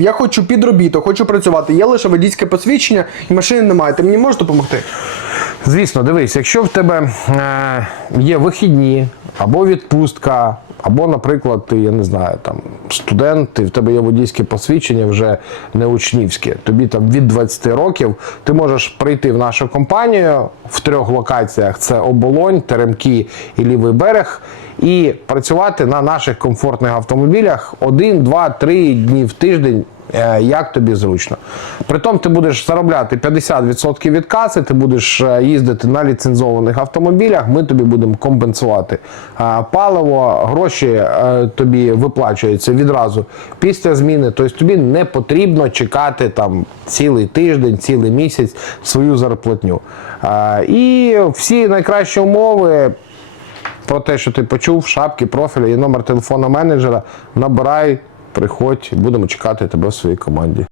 Я хочу підробіток, хочу працювати. Є лише водійське посвідчення і машини немає. Ти мені можеш допомогти? Звісно, дивись, якщо в тебе е, є вихідні або відпустка, або, наприклад, ти, я не знаю, там студент, і в тебе є водійське посвідчення вже не учнівське, тобі там від 20 років, ти можеш прийти в нашу компанію в трьох локаціях: це оболонь, Теремки і лівий берег. І працювати на наших комфортних автомобілях один, два, три дні в тиждень як тобі зручно. Притом ти будеш заробляти 50% від каси, ти будеш е, їздити на ліцензованих автомобілях, ми тобі будемо компенсувати е, паливо, гроші е, тобі виплачуються відразу після зміни. Тобто тобі не потрібно чекати там цілий тиждень, цілий місяць свою зарплатню. Е, І всі найкращі умови. Про те, що ти почув, шапки, профілі і номер телефона менеджера, набирай, приходь, будемо чекати тебе в своїй команді.